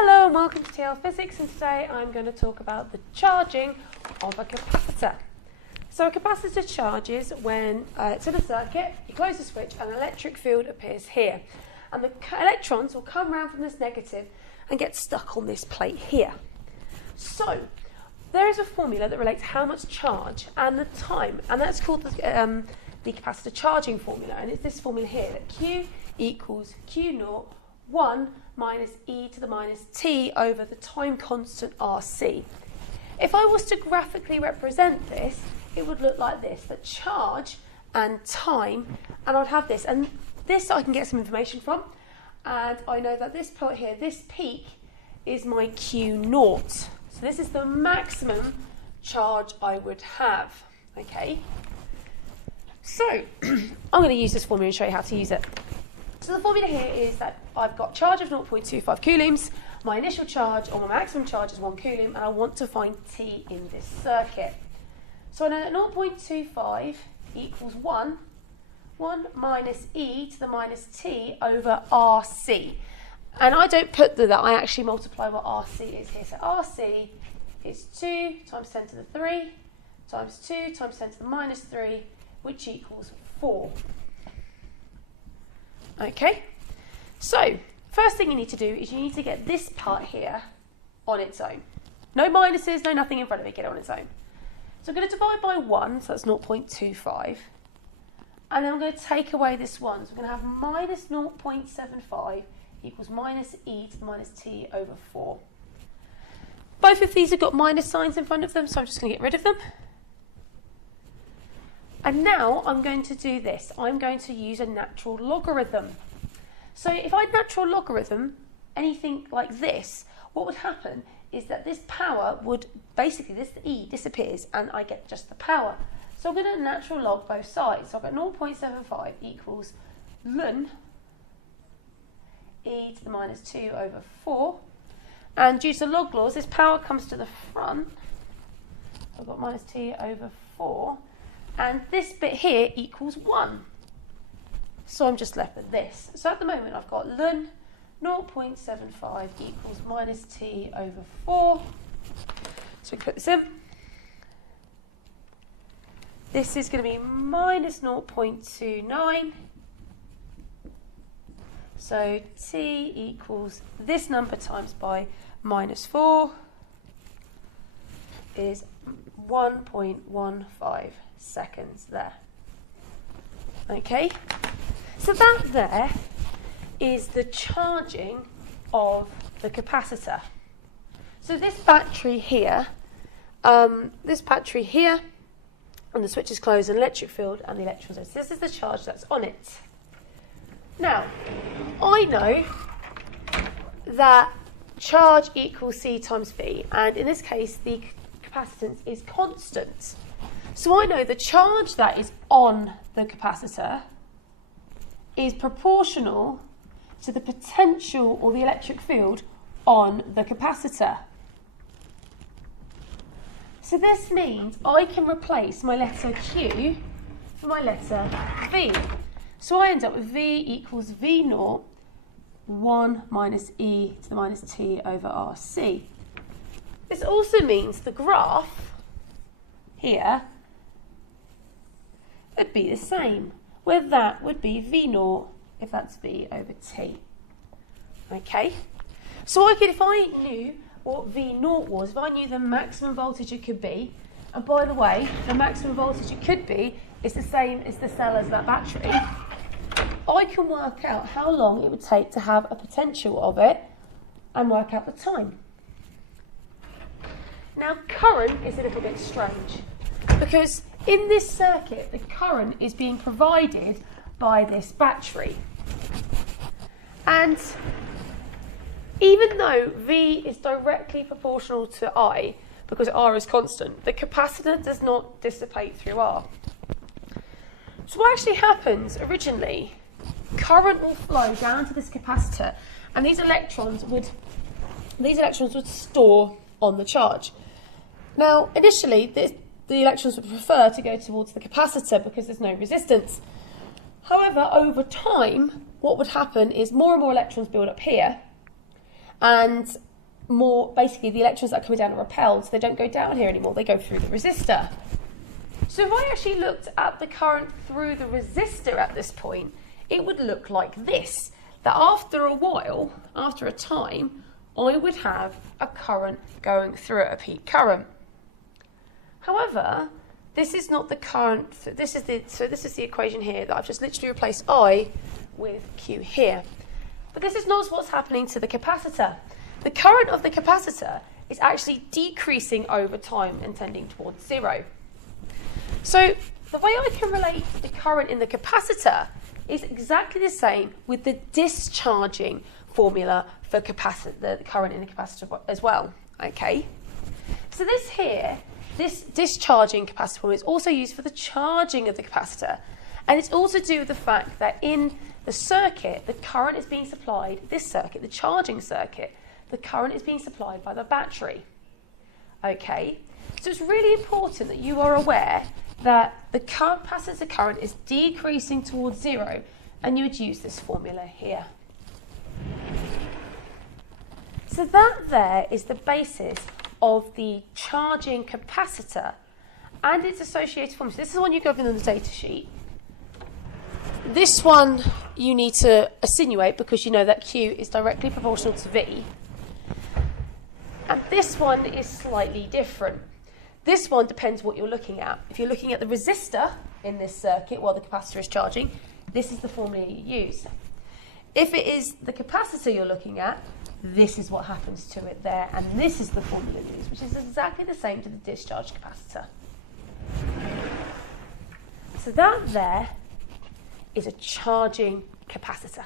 Hello and welcome to AQA Physics, and today I'm going to talk about the charging of a capacitor. So a capacitor charges when it's in a circuit, you close the switch and an electric field appears here. And the electrons will come around from this negative and get stuck on this plate here. So there is a formula that relates how much charge and the time, and that's called the capacitor charging formula, and it's this formula here, that Q equals Q naught 1 minus e to the minus t over the time constant RC. If I was to graphically represent this, it would look like this, that charge and time, and I'd have this, and this I can get some information from, and I know that this part here, this peak, is my Q naught. So this is the maximum charge I would have, okay? So, I'm going to use this formula and show you how to use it. So the formula here is that I've got charge of 0.25 coulombs, my initial charge or my maximum charge is 1 coulomb, and I want to find T in this circuit. So I know that 0.25 equals 1 minus e to the minus t over RC. And I don't put that, I actually multiply what RC is here. So RC is 2 times 10 to the 3 times 2 times 10 to the minus 3, which equals 4. Okay, so first thing you need to do is you need to get this part here on its own. No minuses, no nothing in front of it, get it on its own. So I'm going to divide by 1, so that's 0.25. And then I'm going to take away this 1. So we're going to have minus 0.75 equals minus e to the minus t over 4. Both of these have got minus signs in front of them, so I'm just going to get rid of them. And now I'm going to do this. I'm going to use a natural logarithm. So if I natural logarithm anything like this, what would happen is that this power would, basically this e disappears and I get just the power. So I'm going to natural log both sides. So I've got 0.75 equals ln e to the minus 2 over 4. And due to log laws, this power comes to the front. I've got minus t over 4. And this bit here equals 1. So I'm just left with this. So at the moment I've got ln 0.75 equals minus t over 4. So we can put this in. This is going to be minus 0.29. So t equals this number times by minus 4 is 1.15 seconds there. Okay, so that there is the charging of the capacitor. So this battery here, and the switch is closed, an electric field, and the electrons. So this is the charge that's on it. Now, I know that charge equals C times V, and in this case, the capacitance is constant. So I know the charge that is on the capacitor is proportional to the potential or the electric field on the capacitor. So this means I can replace my letter Q for my letter V. So I end up with V equals V naught 1 minus e to the minus t over RC. This also means the graph here would be the same, where that would be V naught if that's V over T. Okay, so I could, if I knew what V naught was, if I knew the maximum voltage it could be, and by the way, the maximum voltage it could be is the same as the cell as that battery, I can work out how long it would take to have a potential of it and work out the time. Now, current is a little bit strange because in this circuit, the current is being provided by this battery. And even though V is directly proportional to I, because R is constant, the capacitor does not dissipate through R. So what actually happens originally, current will flow down to this capacitor, and these electrons would store on the charge. Now, initially, the electrons would prefer to go towards the capacitor because there's no resistance. However, over time, what would happen is more and more electrons build up here, and basically the electrons that are coming down are repelled, so they don't go down here anymore, they go through the resistor. So if I actually looked at the current through the resistor at this point, it would look like this, that after a while, after a time, I would have a current going through it, a peak current. However, this is not the current, so this is the equation here that I've just literally replaced I with Q here. But this is not what's happening to the capacitor. The current of the capacitor is actually decreasing over time and tending towards zero. So the way I can relate the current in the capacitor is exactly the same with the discharging formula for the current in the capacitor as well. Okay. So this discharging capacitor formula is also used for the charging of the capacitor, and it's also to do with the fact that in the circuit, the current is being supplied. This circuit, the charging circuit, the current is being supplied by the battery. Okay. So it's really important that you are aware that the capacitor current is decreasing towards zero, and you would use this formula here. So that there is the basis of the charging capacitor and its associated formulas. This is the one you got in the data sheet. This one you need to attenuate because you know that Q is directly proportional to V. And this one is slightly different. This one depends what you're looking at. If you're looking at the resistor in this circuit while the capacitor is charging, this is the formula you use. If it is the capacitor you're looking at, this is what happens to it there, and this is the formula used, which is exactly the same to the discharge capacitor. So that there is a charging capacitor.